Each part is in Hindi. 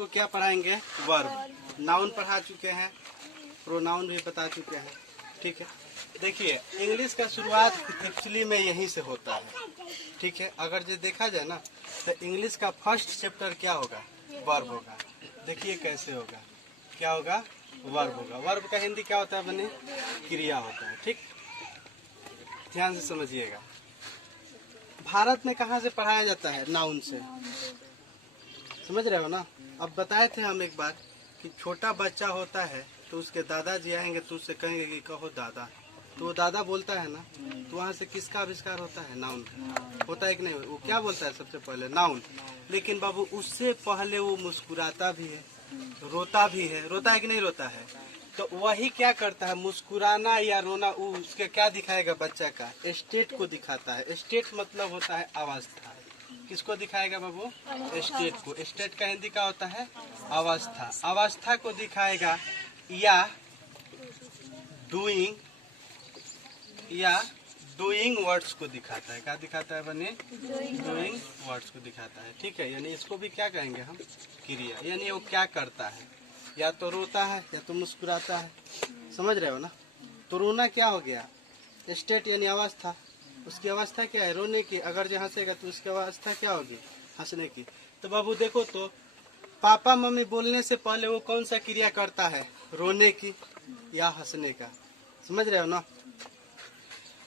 आपको क्या पढ़ाएंगे? वर्ब। नाउन पढ़ा चुके हैं, प्रोनाउन भी बता चुके हैं। ठीक है, देखिए इंग्लिश का शुरुआत एक्चुअली में यहीं से होता है। ठीक है, अगर जो देखा जाए ना तो इंग्लिश का फर्स्ट चैप्टर क्या होगा? वर्ब होगा। देखिए कैसे होगा, क्या होगा? वर्ब होगा। वर्ब का हिंदी क्या होता है बने? क्रिया होता है। ठीक, ध्यान से समझिएगा। भारत में कहाँ से पढ़ाया जाता है? नाउन से। समझ रहे हो ना? अब बताए थे हम एक बार कि छोटा बच्चा होता है तो उसके दादाजी आएंगे तो उससे कहेंगे कि कहो दादा, तो वो दादा बोलता है ना, तो वहाँ से किसका आविष्कार होता है? नाउन का। होता है कि नहीं? वो क्या बोलता है सबसे पहले? नाउन। लेकिन बाबू उससे पहले वो मुस्कुराता भी है, रोता भी है। रोता है कि नहीं रोता है? तो वही क्या करता है? मुस्कुराना या रोना उसके क्या दिखाएगा? बच्चा का स्टेट को दिखाता है। स्टेट मतलब होता है अवस्था। किसको दिखाएगा बाबू? स्टेट को। स्टेट का हिंदी क्या होता है? अवस्था। अवस्था को दिखाएगा या डूइंग वर्ड्स को दिखाता है। क्या दिखाता है बने? डूइंग वर्ड्स को दिखाता है। ठीक है, यानी इसको भी क्या कहेंगे हम? क्रिया। यानी वो क्या करता है? या तो रोता है या तो मुस्कुराता है। समझ रहे हो ना? तो रोना क्या हो गया? स्टेट यानी अवस्था। उसकी अवस्था क्या है? रोने की। अगर जो हंसेगा तो उसकी अवस्था क्या होगी? हंसने की। तो बाबू देखो तो पापा मम्मी बोलने से पहले वो कौन सा क्रिया करता है? रोने की या हंसने का। समझ रहे हो ना?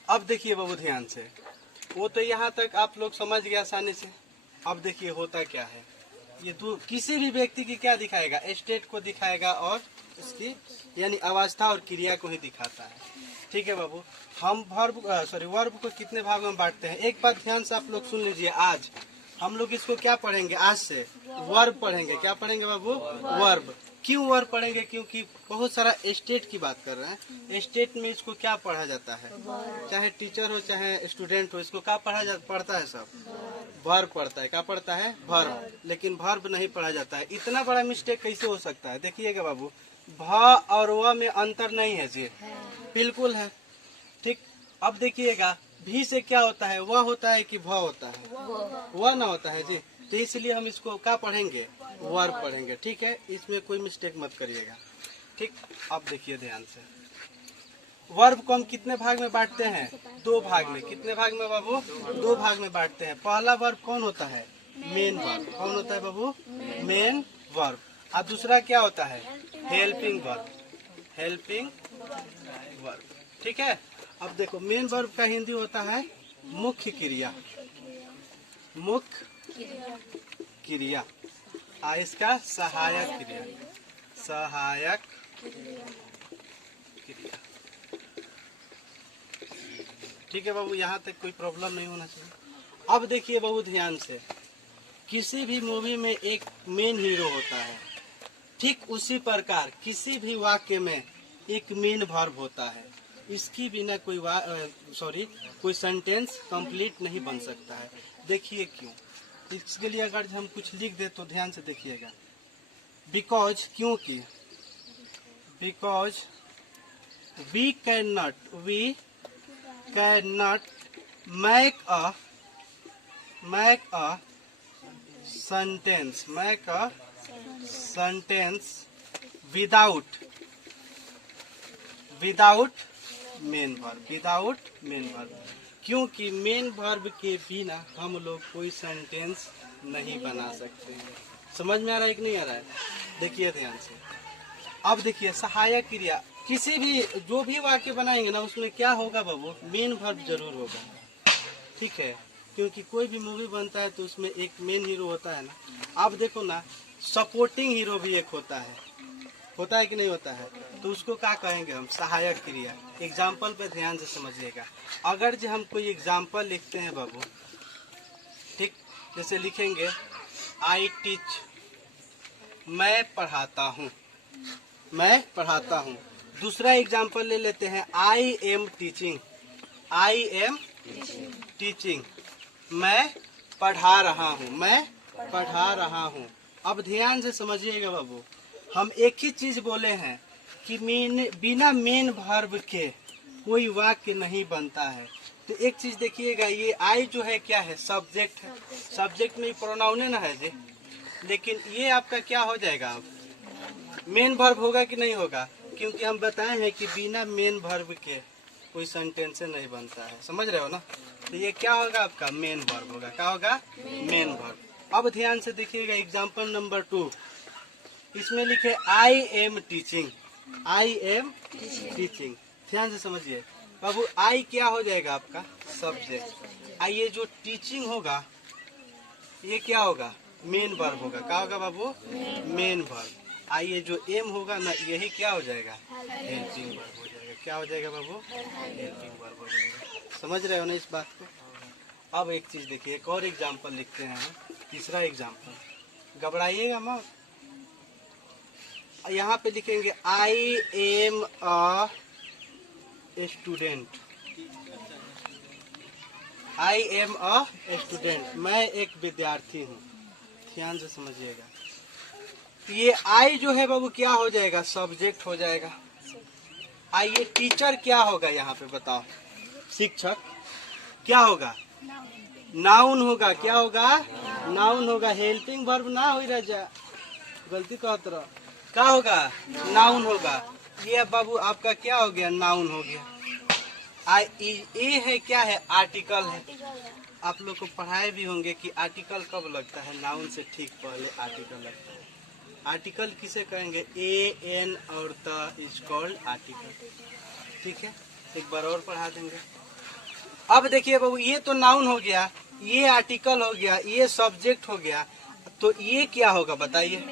अब देखिए बाबू ध्यान से, वो तो यहाँ तक आप लोग समझ गए आसानी से। अब देखिए होता क्या है, ये किसी भी व्यक्ति की क्या दिखाएगा? स्टेट को दिखाएगा और इसकी यानी अवस्था और क्रिया को ही दिखाता है। ठीक है बाबू, हम वर्ब को कितने भागों में बांटते हैं? एक बात ध्यान से आप लोग सुन लीजिए। आज हम लोग इसको क्या पढ़ेंगे? आज से वर्ब पढ़ेंगे। क्या पढ़ेंगे बाबू? वर्ब। क्यों वर्ब पढ़ेंगे? क्योंकि बहुत सारा स्टेट की बात कर रहे हैं। स्टेट में इसको क्या पढ़ा जाता है? चाहे टीचर हो चाहे स्टूडेंट हो, इसको क्या पढ़ता है? सब वर्ब पढ़ता है। क्या पढ़ता है? वर्ब। लेकिन वर्ब नहीं पढ़ा जाता है। इतना बड़ा मिस्टेक कैसे हो सकता है? देखिएगा बाबू, भ और व में अंतर नहीं है जी, बिल्कुल है। ठीक, अब देखिएगा भी से क्या होता है? वह होता है कि भ होता है? वह ना होता है जी। तो इसलिए हम इसको क्या पढ़ेंगे? वर्ब पढ़ेंगे। ठीक है, इसमें कोई मिस्टेक मत करिएगा। ठीक, अब देखिए ध्यान से, वर्ब को हम कितने भाग में बांटते हैं? दो भाग में। कितने भाग में बाबू? दो भाग में बांटते हैं। पहला वर्ब कौन होता है? Main verb. कौन होता है बाबू? Main verb. और दूसरा क्या होता है? Helping verb. Helping verb. ठीक है, अब देखो मेन वर्ब का हिंदी होता है मुख्य क्रिया। मुख्य क्रिया। और इसका सहायक क्रिया। सहायक क्रिया। ठीक है बाबू, यहाँ तक कोई प्रॉब्लम नहीं होना चाहिए। अब देखिए बाबू ध्यान से, किसी भी मूवी में एक मेन हीरो होता है, ठीक उसी प्रकार किसी भी वाक्य में एक मेन वर्ब होता है। इसकी बिना कोई सेंटेंस कंप्लीट नहीं बन सकता है। देखिए क्यों? इसके लिए अगर हम कुछ लिख दे तो ध्यान से देखिएगा। बिकॉज, क्योंकि, because we can not make a sentence without main verb. क्योंकि मेन वर्ब के बिना हम लोग कोई सेंटेंस नहीं बना सकते। समझ में आ रहा है कि नहीं आ रहा है? देखिए ध्यान से। अब देखिए सहायक क्रिया, किसी भी जो भी वाक्य बनाएंगे ना उसमें क्या होगा बाबू? मेन वर्ब जरूर होगा। ठीक है, क्योंकि कोई भी मूवी बनता है तो उसमें एक मेन हीरो होता है ना। अब देखो ना, सपोर्टिंग हीरो भी एक होता है कि नहीं होता है? तो उसको क्या कहेंगे हम? सहायक क्रिया। एग्जाम्पल पे ध्यान से समझिएगा। अगर जो हम कोई एग्जाम्पल लिखते हैं बाबू, ठीक, जैसे लिखेंगे आई टीच, मैं पढ़ाता हूँ। मैं पढ़ाता हूँ। दूसरा एग्जाम्पल ले लेते हैं, I am teaching. I am teaching, मैं पढ़ा रहा हूँ। मैं पढ़ा रहा हूँ। अब ध्यान से समझिएगा बाबू, हम एक ही चीज बोले हैं कि बिना मेन वर्ब के कोई वाक्य नहीं बनता है। तो एक चीज देखिएगा, ये आई जो है क्या है? सब्जेक्ट है। सब्जेक्ट में प्रोनाउन ना है जी, लेकिन ये आपका क्या हो जाएगा, अब मेन वर्ब होगा कि नहीं होगा, क्योंकि हम बताए हैं कि बिना मेन वर्ब के कोई सेंटेंस नहीं बनता है, समझ रहे हो ना। तो ये क्या होगा, आपका मेन वर्ब होगा। क्या होगा, मेन वर्ब। अब ध्यान से देखिएगा एग्जाम्पल नंबर 2, इसमें लिखे I am teaching. I am teaching, ध्यान से समझिए बाबू, आई क्या हो जाएगा आपका सब्जेक्ट। आई ये जो टीचिंग होगा ये क्या होगा, मेन वर्ब होगा। क्या होगा बाबू, मेन वर्ब। आई ये जो एम होगा ना, यही क्या हो जाएगा, हेल्पिंग वर्ब हो जाएगा। क्या हो जाएगा बाबू, हेल्पिंग वर्ब हो जाएगा। समझ रहे हो ना इस बात को। अब एक चीज देखिए, एक और एग्जाम्पल लिखते हैं हम, तीसरा एग्जाम्पल, घबराइएगा मत। यहाँ पे लिखेंगे I am a student. I am a student, मैं एक विद्यार्थी हूँ। ध्यान से समझिएगा, ये आई जो है बाबू क्या हो जाएगा, सब्जेक्ट हो जाएगा। आइए टीचर क्या होगा यहाँ पे बताओ, शिक्षक क्या होगा, नाउन होगा। क्या होगा, नाउन होगा। हेल्पिंग वर्ब ना हो रहा जा, गलती कहत रहो। क्या होगा, नाउन होगा। ये बाबू आपका क्या हो गया, नाउन हो गया। ए है क्या है, आर्टिकल है। आप लोग को पढ़ाए भी होंगे कि आर्टिकल कब लगता है, नाउन से ठीक पहले आर्टिकल लगता है। आर्टिकल किसे कहेंगे, ए एन और द इज कॉल्ड आर्टिकल। ठीक है, एक बार और पढ़ा देंगे। अब देखिए बाबू, ये तो नाउन हो गया, ये आर्टिकल हो गया, ये सब्जेक्ट हो गया, तो ये क्या होगा बताइए,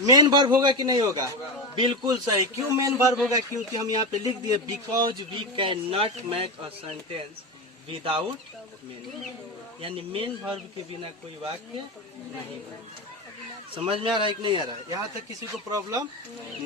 मेन वर्ब होगा कि नहीं होगा। बिल्कुल सही। क्यों मेन वर्ब होगा, क्योंकि हम यहाँ पे लिख दिए because we can not make a sentence without main, यानी मेन वर्ब के बिना कोई वाक्य नहीं बनता। समझ में आ रहा है कि नहीं आ रहा है, यहाँ तक किसी को प्रॉब्लम